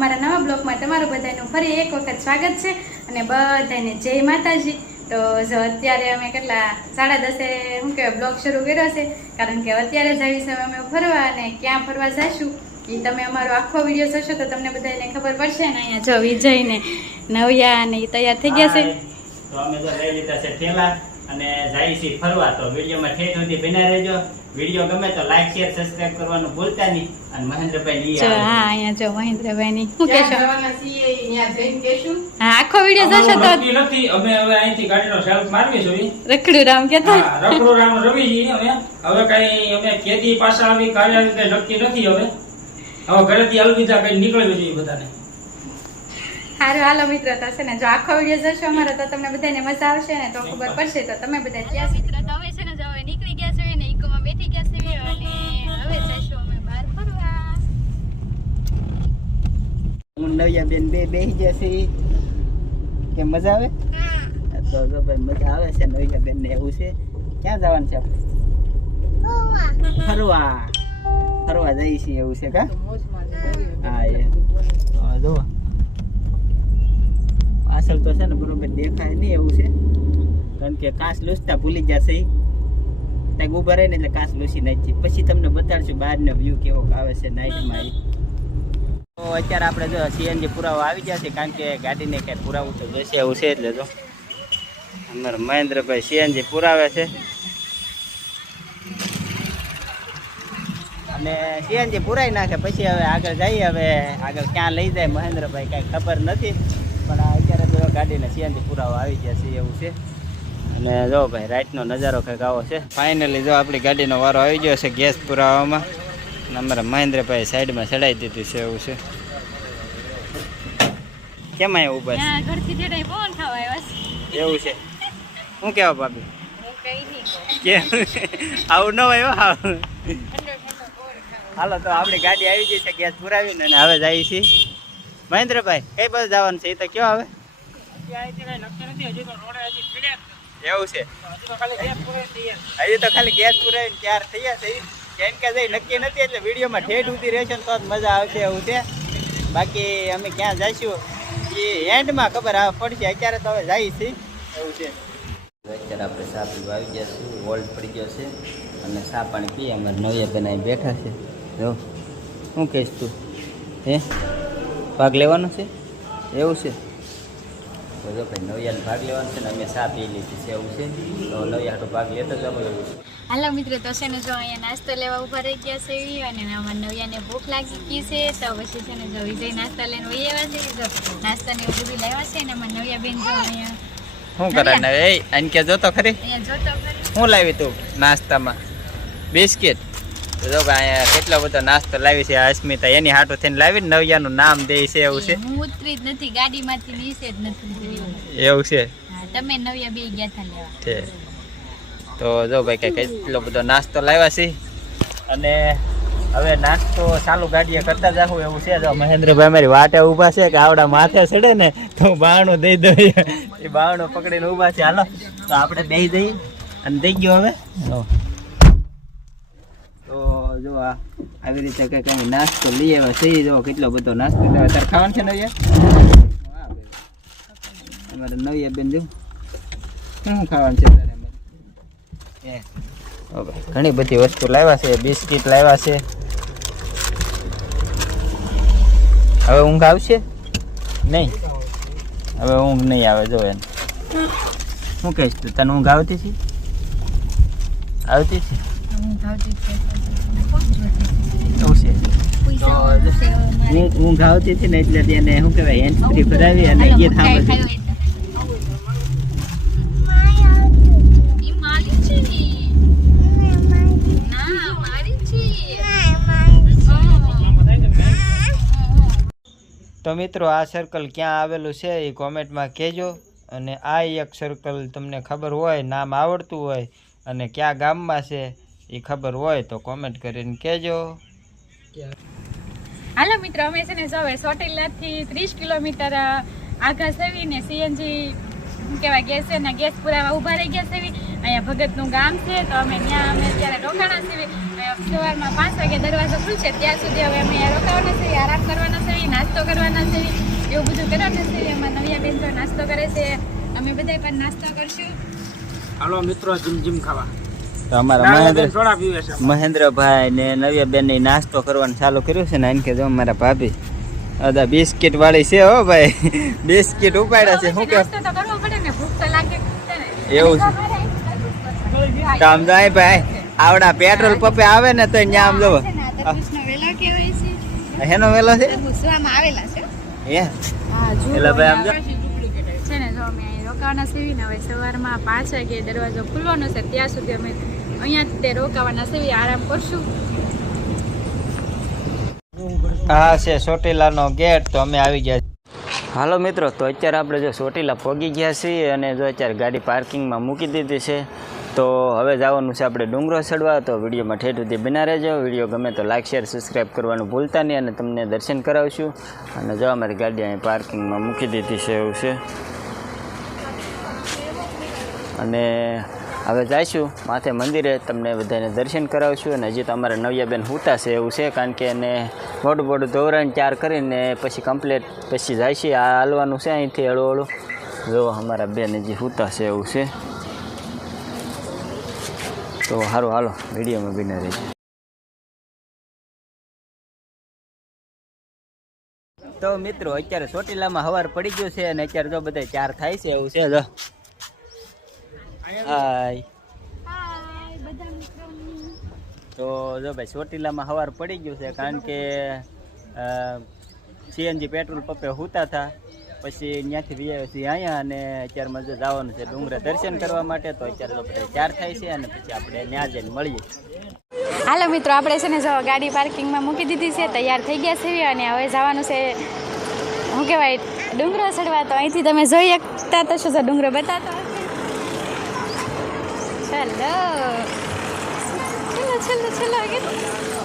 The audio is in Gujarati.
અમારા નવા બ્લોગમાં તમારું બધાનું ફરી એક વખત સ્વાગત છે અને બધાને જય માતાજી। તો જો અત્યારે અમે કેટલા 10:30 શું કહેવાય બ્લોગ શરૂ કર્યો છે, કારણ કે અત્યારે જ આવી સમય અમે ફરવા અને ક્યાં ફરવા જઈશું એ તમે અમારો આખો વિડીયો જોશો તો તમને બધાને ખબર પડશે ને। અહીંયા જો વિજય ને નવ્યા ને તૈયાર થઈ ગયા છે, તો અમે તો લઈ લીધા છે થેલા અને જાય છે ફરવા। તો વિડીયોમાં ઠેઠ સુધી બના રહેજો। વિડીયો ગમે તો લાઈક શેર સબસ્ક્રાઇબ કરવાનું ભૂલતા નહીં। અને મહેન્દ્રભાઈ ની જો હા અહીંયા જો મહેન્દ્રભાઈ ની શું કહેશો? જવાના છીએ અહીંયા જઈને કહેશું। હા આખો વિડીયો જોશો તો નથી અમે હવે અહીંથી ગાડીનો સેલ્ફ મારવી છે રખડું રામ કેતા રખડો રામ રવિજી અમે કઈ અમે કેદી પાછા આવી કાલે આવી કઈ નક્કી નથી। હવે ઘરેથી અલવિદા કઈ નીકળ્યું છે બધાને। હારું હાલો મિત્રો, તો છે ને જો આખો વિડીયો જોશો અમારો તો તમને બધાને મજા આવશે ને તો ખબર પડશે। તો તમે બધા ક્યાં મિત્રો તો હવે છે ને જો હવે નીકળી ગયા છે ને ઇકોમાં બેઠી ગયા છે અને હવે જઈશું અમે બહાર ફરવા। હું નવ્યા બેન બેહી જશે કે મજા આવે? તો જો ભાઈ મજા આવે છે નવ્યા બેન ને। એવું છે ક્યાં જવાનું છે આપણે? ફરવા જઈએ છીએ એવું છે કા? હા એ જો પાછળ તો છે ને બરોબર દેખાય નહીં એવું છે, કારણ કે કાચ લૂસતા ભૂલી જશે ત્યાં ઉભા રહે ને એટલે કાચ લૂસી નાખી। પછી તમને બતાડશું બહારનો વ્યૂ કેવો આવે છે નાઇટમાં। તો અત્યારે આપણે જો સીએનજી પુરાવા આવી ગયા છે, કારણ કે ગાડીને ક્યાંય પુરાવું તો બેસે એવું છે। એટલે જો અમારા મહેન્દ્રભાઈ સીએનજી પુરાવે છે અને સીએનજી પુરાઈ નાખે પછી હવે આગળ જઈએ। હવે આગળ ક્યાં લઈ જાય મહેન્દ્રભાઈ કાંઈ ખબર નથી, પણ અત્યારે જો ગાડીને સીએનજી પુરાવા આવી ગયા છે એવું છે। અને જો ભાઈ રાઈટનો નજારો કંઈક આવો છે। ફાઇનલી જો આપણી ગાડીનો વારો આવી ગયો છે ગેસ પુરાવામાં, અને અમારા મહેન્દ્રભાઈ સાઈડમાં ચડાવી દીધું છે એવું છે। કેમ અહીંયા ઊભા છે? ઘરથી જેડા પવન ખાવા આવ્યા છે એવું છે? શું કહેવા ભાભી? હું કઈ નહીં કેમ આવું ન હોય? હાલો તો આપણી ગાડી આવી ગઈ છે ગેસ પુરાવીને, અને હવે જઈએ છીએ મહેન્દ્રભાઈ કઈ બાજુ જવાનું છે એ તો કયો? હવે એવું છે? હજી તો ખાલી ગેસ પુરાવીને તૈયાર થયા છે, કેમ કે જઈ નક્કી નથી, એટલે વિડીયોમાં ઠેઠ ઉધી રહેશે ને તો જ મજા આવશે એવું છે। બાકી અમે ક્યાં જઈશું એ એન્ડમાં ખબર પડશે, અત્યારે તો હવે જઈએ છીએ એવું છે। અત્યારે આપણે ચા પીવા આવી ગયા છીએ, વોલ્ટ પડી ગયો છે અને ચા પાણી પીએ। અમારે નવ્યા બેન અહીં બેઠા છે। જો શું કહીશ તું? હે ભાગ લેવાનો છે એવું છે? તો જો ભાઈ નવ્યાને ભાગ લેવાનો છે ને અમે ચા પી લીધી છે એવું છે। તો નવ્યા હાટો ભાગ લેતો જ એવું છે। હાલો મિત્રો, તો છે ને જો અહીંયા નાસ્તો લેવા ઉભા રહી ગયા છે અને અમારા નવ્યાને ભૂખ લાગી ગઈ છે, તો પછી છે ને જો વિજય નાસ્તા લઈને વહી આવ્યા છે। જો નાસ્તાને એવું બધું લાવ્યા છે ને અમારા નવ્યા બેન જો અહીંયા શું કરે ને એ આને કે જોતો ખરી અહીંયા જોતો ખરી શું લાવી તું નાસ્તામાં? બિસ્કિટ? જો ભાઈ અહીંયા કેટલો બધો નાસ્તો લાવી છે અસ્મિતા, એની હાટો થઈને લાવીને નવ્યાનું નામ દે છે એવું છે। હું ઉતરી જ નથી ગાડીમાંથી, નીચે જ નથી એવું છે? હા તમે નવ્યા બે ગયા હતા લેવા છે તો જો ભાઈ કઈ કેટલો બધો નાસ્તો લાવ્યા છે, અને હવે નાસ્તો ચાલુ ગાડીએ કરતા જાવું એવું છે। જો મહેન્દ્રભાઈ અમારી વાટે ઊભા છે કે આવડા માથે ચડે ને તો બાણું દઈ દઉં, એ બાણું પકડીને ઊભા છે। હાલો તો આપણે બેસી જઈએ અને દઈ ગયો હવે। તો જો આવી રીતે કંઈક નાસ્તો લઈ આવ્યા છે। જો કેટલો બધો નાસ્તો તારે ખાવાનું છે નવ્યા? અમારે નવ્યા બેન જો શું ખાવાનું છે તારે? ઘણી બધી વસ્તુ લાવ્યા છે, બિસ્કિટ લાવ્યા છે। હવે ઊંઘ આવશે નહીં? હવે ઊંઘ નહીં આવે જો એને શું કહીશ તું? તને ઊંઘ આવતી છે? આવતી છે? ઊંઘ આવતી હતી ને એટલે તેને શું કહેવાય હેન્ડ ફ્રી ભરાવી અને ગીત સાંભળતી। તો મિત્રો આ સર્કલ ક્યાં આવેલું છે એ કોમેન્ટમાં કહેજો, અને આ એક સર્કલ તમને ખબર હોય, નામ આવડતું હોય અને કયા ગામમાં છે એ ખબર હોય તો કોમેન્ટ કરીને કહેજો। હાલો મિત્રો, અમે છે ને જો ચોટીલાથી 30 કિલોમીટર આગળ સેવીને સીએનજી કહેવાય ગેસ છે ને ગેસ પુરાવા ઊભા રહી ગયા સેવી અહીંયા ભગતનું ગામ છે. તો અમે ત્યાં અમે અત્યારે રોકાણા છીએ. સવારમાં 5 વાગે દરવાજો ખુલશે ત્યાં સુધી હવે અમે અહીંયા રોકાવાના છીએ, આરામ કરવાના છીએ, નાસ્તો કરવાના છીએ, એવું બધું કરવાના છીએ. એમાં નવ્યા બેન તો નાસ્તો કરે છે, અમે બધા પણ નાસ્તો કરશું. હાલો મિત્રો જીમ ખાવા. તો અમારા સોડા પીવે છે. મહેન્દ્રભાઈ ને નવ્યાબેન ને નાસ્તો કરવાનું ચાલુ કર્યું છે ને એને કે જો મારા ભાભી અદા બિસ્કિટ વાળી છે હો ભાઈ, બિસ્કિટ ઉપાડ્યા છે. શું કે નાસ્તો તો કરવો પડે ને, ભૂખ તો લાગે છે ને. એવું છે. આમ જાય ભાઈ આવડા પેટ્રોલ પંપે આવે ને તો ત્યાં આમ જોવો તરબૂચનો વેલો કહેવાય છે. હેનો વેલો છે તરબૂચમાં આવેલા છે. હે હા જો એટલે ભાઈ આમ જો છે ને, જો અમે અહીં રોકાવાના છીએ ને. હવે સવારમાં 5 વાગે દરવાજો ખુલવાનો છે ત્યાં સુધી અમે અહીંયા તે રોકાવાના છીએ, આરામ કરશું. હા છે ચોટીલાનો ગેટ. તો અમે આવી ગયા. હાલો મિત્રો, તો અત્યારે આપણે જો ચોટીલા પહોંચી ગયા છીએ અને જો અત્યારે ગાડી પાર્કિંગમાં મૂકી દીધી છે. તો હવે જવાનું છે આપણે ડુંગરો ચડવા. તો વિડીયોમાં ઠેઠ સુધી બના રહેજો. વિડીયો ગમે તો લાઈક શેર સબસ્ક્રાઈબ કરવાનું ભૂલતા નહીં અને તમને દર્શન કરાવશું. અને જો અમારી ગાડી અહીં પાર્કિંગમાં મૂકી દીધી છે એવું છે. અને હવે જઈશું માથે મંદિરે, તમને બધાને દર્શન કરાવશું. અને હજી તો અમારા નવ્યાબેન સૂતા છે એવું છે, કારણ કે એને મોટું મોટું ધોવરાઈને ચાર કરીને પછી કમ્પ્લેટ પછી જાય છે. આ હાલવાનું છે અહીંથી હળવું હળવું. જો અમારા બેન હજી સૂતા છે એવું છે. તો સારું હાલો વિડીયોમાં બિના રહેજો. તો મિત્રો અત્યારે ચોટીલામાં સવાર પડી ગયું છે અને અત્યારે જો બધા ચાર થાય છે એવું છે. જો હાય તો જો ભાઈ ચોટીલામાં સવાર પડી ગયું છે, કારણ કે સીએનજી પેટ્રોલ પંપે સૂતા હતા, પછી ત્યાંથી વ્યાયા છીએ અહીંયા. અને અત્યારમાં જો જવાનું છે ડુંગરે દર્શન કરવા માટે. તો અત્યારે તો બધા ચાર થાય છે અને પછી આપણે ત્યાં જઈને મળીએ. હાલો મિત્રો, આપણે છે ને જો ગાડી પાર્કિંગમાં મૂકી દીધી છે, તૈયાર થઈ ગયા છે અને હવે જવાનું છે શું કહેવાય ડુંગરો ચડવા. તો અહીંથી તમે જોઈ શકતા તો શું ડુંગરો બતાવતો હશે. ચલો ચલો ચલો ચલો.